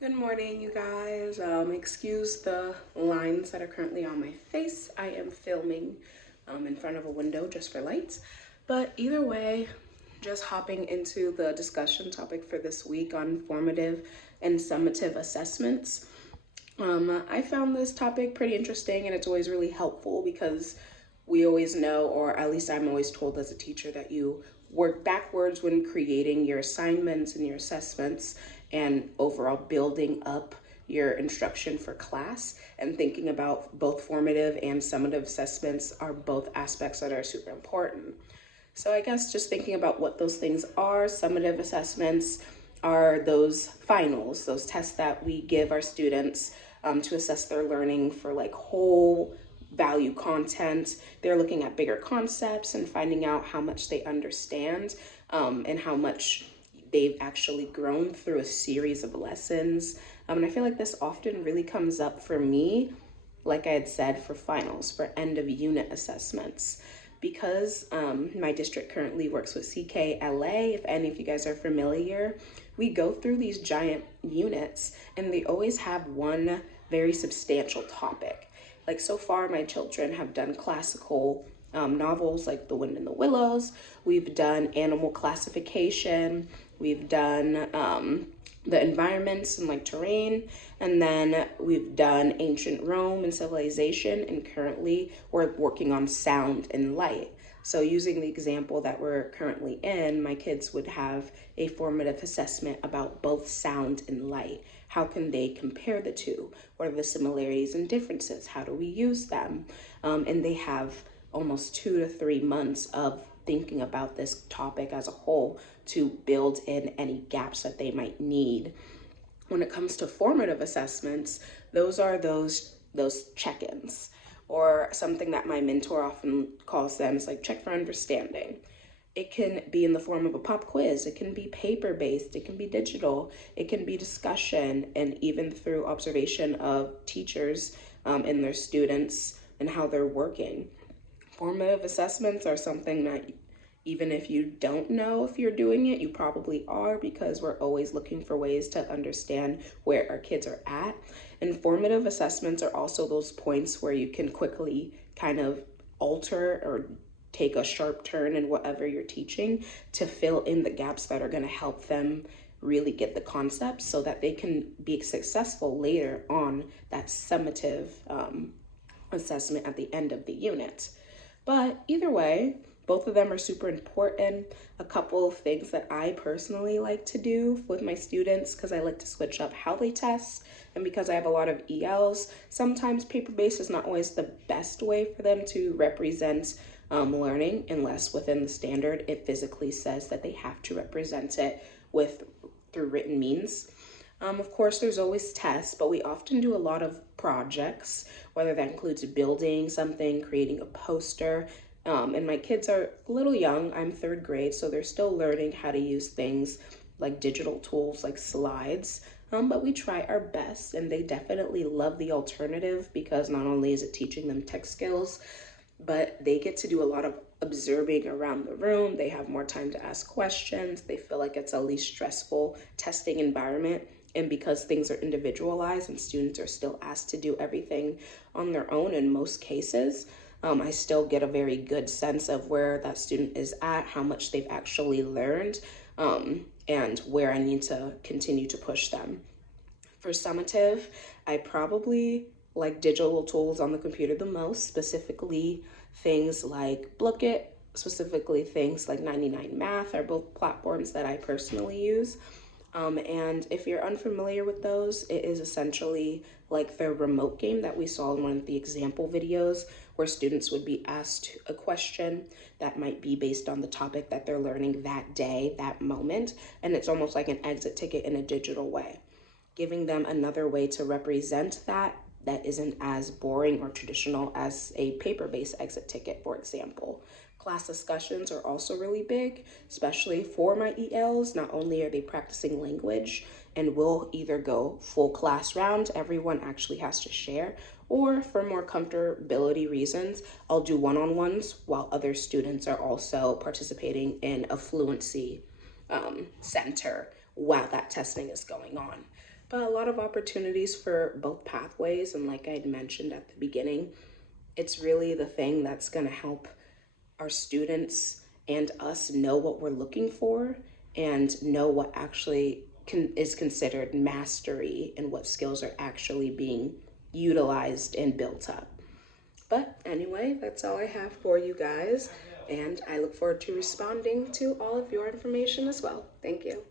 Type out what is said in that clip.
Good morning, you guys. Excuse the lines that are currently on my face. I am filming in front of a window just for lights. But either way, just hopping into the discussion topic for this week on formative and summative assessments. I found this topic pretty interesting, and it's always really helpful because we always know, or at least I'm always told as a teacher, that you work backwards when creating your assignments and your assessments and overall building up your instruction for class. And thinking about both formative and summative assessments are both aspects that are super important. So I guess just thinking about what those things are, summative assessments are those finals, those tests that we give our students to assess their learning for like whole value content. They're looking at bigger concepts and finding out how much they understand and how much they've actually grown through a series of lessons. And I feel like this often really comes up for me, like I had said, for finals, for end of unit assessments. Because my district currently works with CKLA, if any of you guys are familiar, we go through these giant units and they always have one very substantial topic. Like so far, my children have done classical novels like The Wind in the Willows. We've done animal classification. We've done the environments and like terrain. And then we've done ancient Rome and civilization. And currently we're working on sound and light. So using the example that we're currently in, my kids would have a formative assessment about both sound and light. How can they compare the two? What are the similarities and differences? How do we use them? And they have almost 2 to 3 months of thinking about this topic as a whole to build in any gaps that they might need. When it comes to formative assessments, those are those check-ins, or something that my mentor often calls them is like check for understanding. It can be in the form of a pop quiz, it can be paper-based, it can be digital, it can be discussion, and even through observation of teachers and their students and how they're working. Formative assessments are something that even if you don't know if you're doing it, you probably are, because we're always looking for ways to understand where our kids are at. And formative assessments are also those points where you can quickly kind of alter or take a sharp turn in whatever you're teaching to fill in the gaps that are going to help them really get the concepts so that they can be successful later on that summative assessment at the end of the unit. But either way, both of them are super important. A couple of things that I personally like to do with my students, because I like to switch up how they test, and because I have a lot of ELs, sometimes paper-based is not always the best way for them to represent learning, unless within the standard it physically says that they have to represent it through written means. Of course, there's always tests, but we often do a lot of projects, whether that includes building something, creating a poster. And my kids are a little young. I'm third grade, so they're still learning how to use things like digital tools like slides. But we try our best, and they definitely love the alternative because not only is it teaching them tech skills, but they get to do a lot of observing around the room. They have more time to ask questions. They feel like it's a least stressful testing environment. And because things are individualized and students are still asked to do everything on their own in most cases, I still get a very good sense of where that student is at, how much they've actually learned, and where I need to continue to push them. For summative, I probably like digital tools on the computer the most, specifically things like Blooket, specifically things like 99 Math are both platforms that I personally use. And if you're unfamiliar with those, it is essentially like the remote game that we saw in one of the example videos, where students would be asked a question that might be based on the topic that they're learning that day, that moment. And it's almost like an exit ticket in a digital way, giving them another way to represent that isn't as boring or traditional as a paper-based exit ticket, for example. Class discussions are also really big, especially for my ELs. Not only are they practicing language, and we'll either go full class round, everyone actually has to share, or for more comfortability reasons, I'll do one-on-ones while other students are also participating in a fluency center while that testing is going on. but a lot of opportunities for both pathways. And like I had mentioned at the beginning, it's really the thing that's going to help our students and us know what we're looking for and know what actually is considered mastery and what skills are actually being utilized and built up. But anyway, that's all I have for you guys, and I look forward to responding to all of your information as well. Thank you.